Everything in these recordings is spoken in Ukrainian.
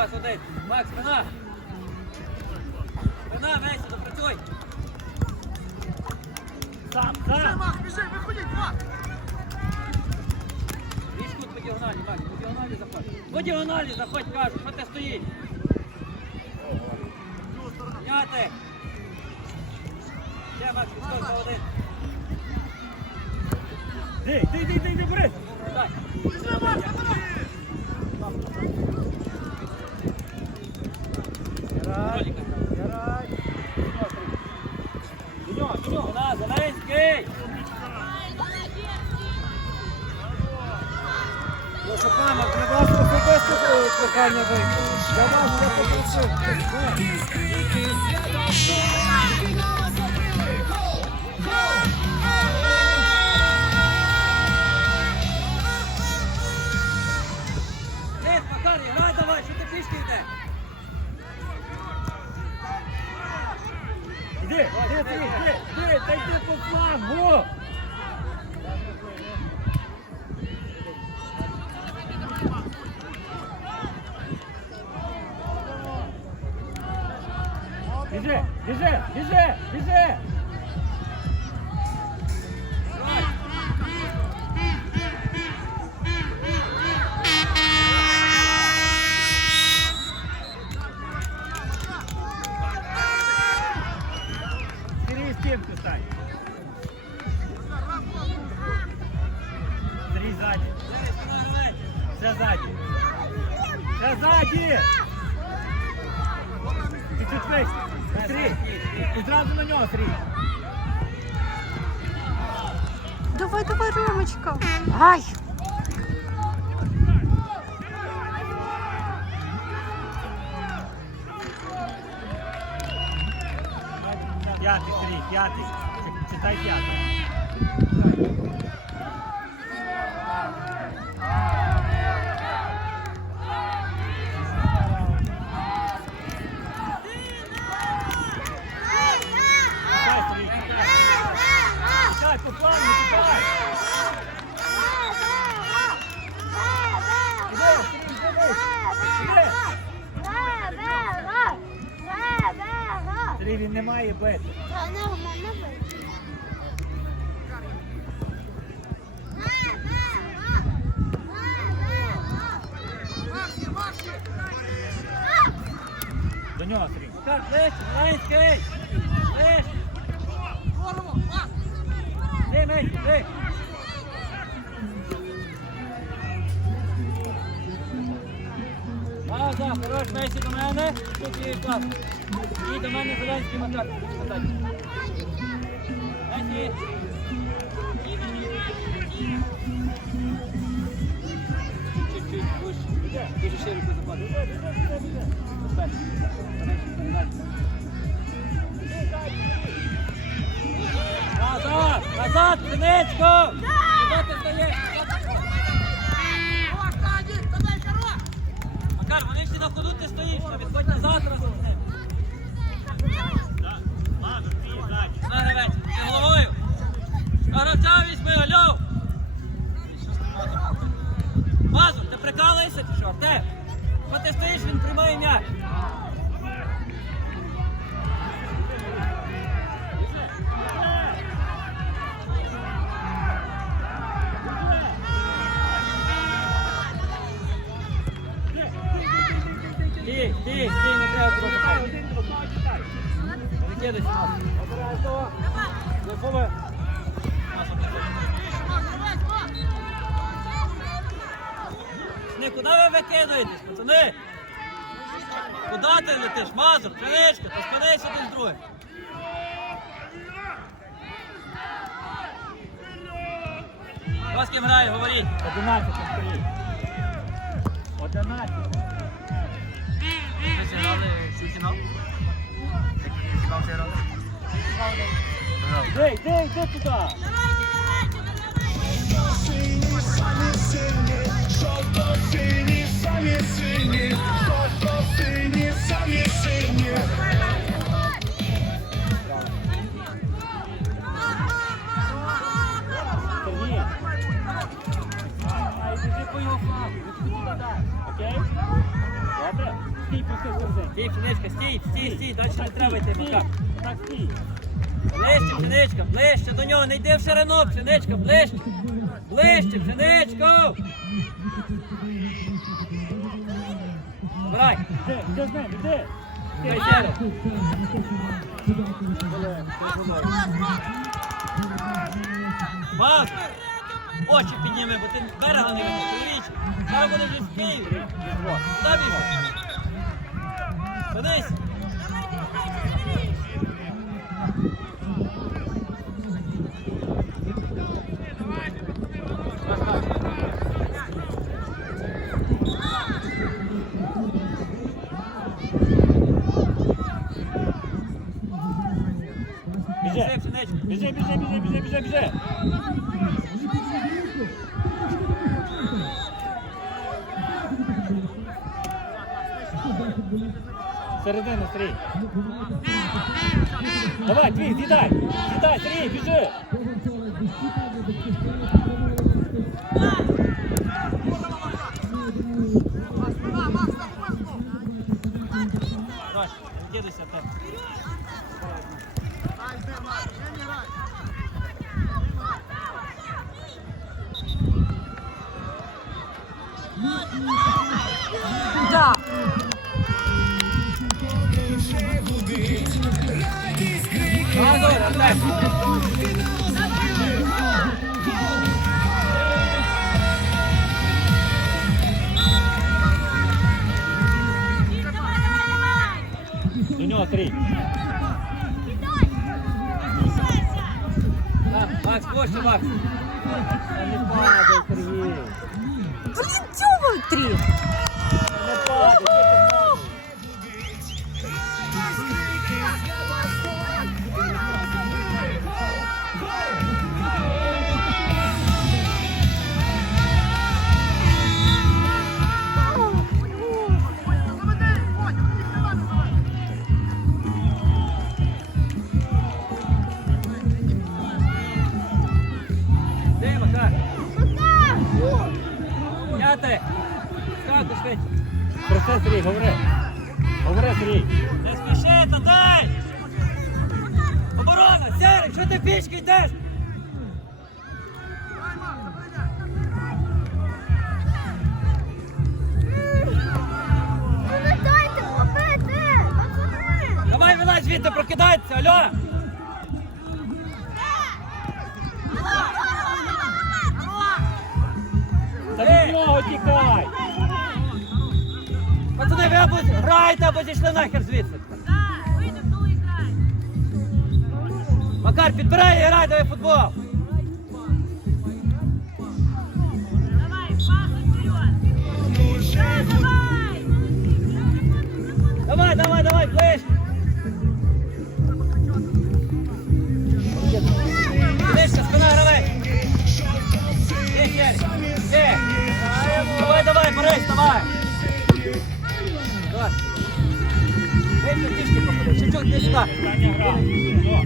вас один. Макс, спина. Спина, Весь, допрацюй. Сам, сам. Макс, біжи, виходіть, Макс! Вічку по діагоналі, Макс, по діагоналі заходь. По діагоналі заходь, кажу, що ти стоїть? Няти. Ще, Макс, підходь по один. Йди, йди, йди, йди, йди, Борис. Дай. Макс, kanya ko eh. Біжи, біжи, біжи, біжи. Сергій стінку стань. Сергій ззаді. Сергій, спина гравець. Все ззаді. Все ззаді. Чуть вище. І на нього, Сергій. Давай, давай, Ромочка. Ай! П'ятий, Сергій, п'ятий. Читай п'ятий. Читай, Сергій, читай. Читай, по плану, читай. Іди, Сергій, дивись. Іди. Сергій, він не має бити. До нього, Сергій. Макар, ближче, Зеленський. Ближче. Здорово, Макс! Ти, Мить, ти. Пауза, хорош, Месі до мене. Тут є клас. І до мене Зеленський Макар. Месі. Чуть-чуть, вище. Дуже широко заходить. Синичко! Куди ти! Макар, вони всі на ходу ти стоїш, що відходь назад разом з ним. Головою. Гравця. Мазур, ти прикалуєшся чи що? Де? Ти стоїш, він приймає м'яч. Не викидайся, Мазур. Обирай. Не куди ви викидаєтесь, пацани? Куди ти летиш? Мазур, Пшеничка, то спинися з другим. Хто з ким грає, говоріть. 11 стоїть. 11. Ви зіграли фінал? Йди, йди, йди туди! Сині, самі сині, жовто сині, самі сині, жовто сині, самі сині. Окей? Сильні. Стій, пшеничка, стій, стій, стій, далі не треба йти, Макар. Так стій. Ближче, пшеничка, ближче до нього, не йди в ширину, пшеничка, ближче. Ближче, пшеничку. Брай, Іди, іди з ним, іди. хай ще раз. Очі підніми, бо ти берега не привіч. Зараз буде вже з Києва. Куди біжиш? Ведись. Біжи. Біжи, біжи, біжи, біжи, біжи, Середину, Сергій. Давай, твій, з'їдай. З'їдай, Сергій, біжи. Даш, Макс, в Макс, Да. Давай, давай, Артем. До нього, Сергій. Так, Макс, площа, Макс. Та не падай, Сергій. Блін, цього три. П'яте. Скати швидше. Проси, Сергій, говори. Говори, Сергій. Не спіши, та дай! Оборона, Серик, що ти пішки йдеш? Давай вилазь звідти, прокидайтеся, алло! Та від нього тікай. Пацани, ви або граєте, або зійшли нахер звідси. Макар, підбирай і грай, давай футбол. Давай, давай, давай. Эй, тішки походи. Шевчук, ти сюди. Остання гра. О,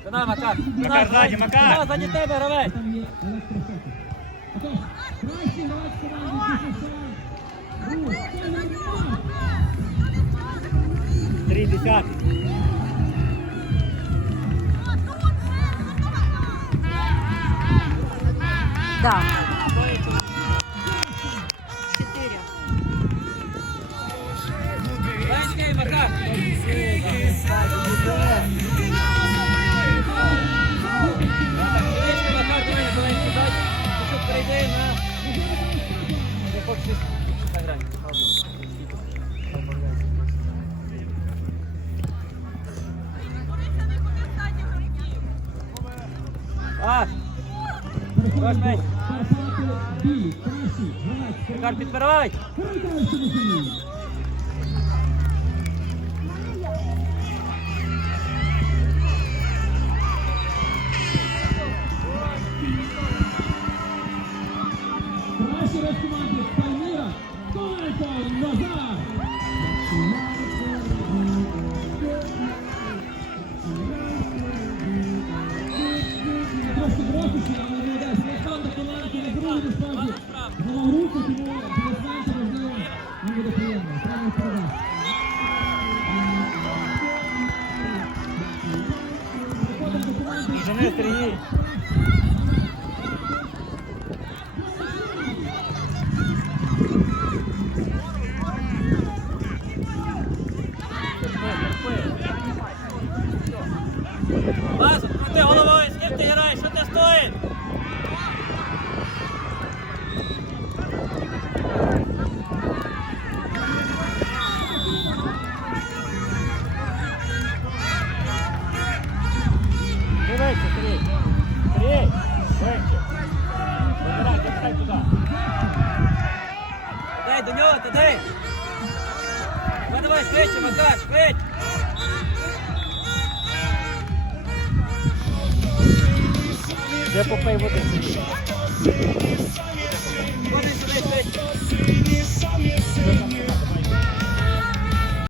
Спина, Макар. Макар, ззаді, Макар. Спина, ззаді тебе, гравець. Три десятий. Да. Хорош, меч. Макар, підбирай. Кращий гравець Пальміра Тональсон Назар. Сергій. Сергій, швидше. Забирай, забирай туди. Дай до нього, туди. Давай, давай, швидше, Макар, швидше. Де попей води.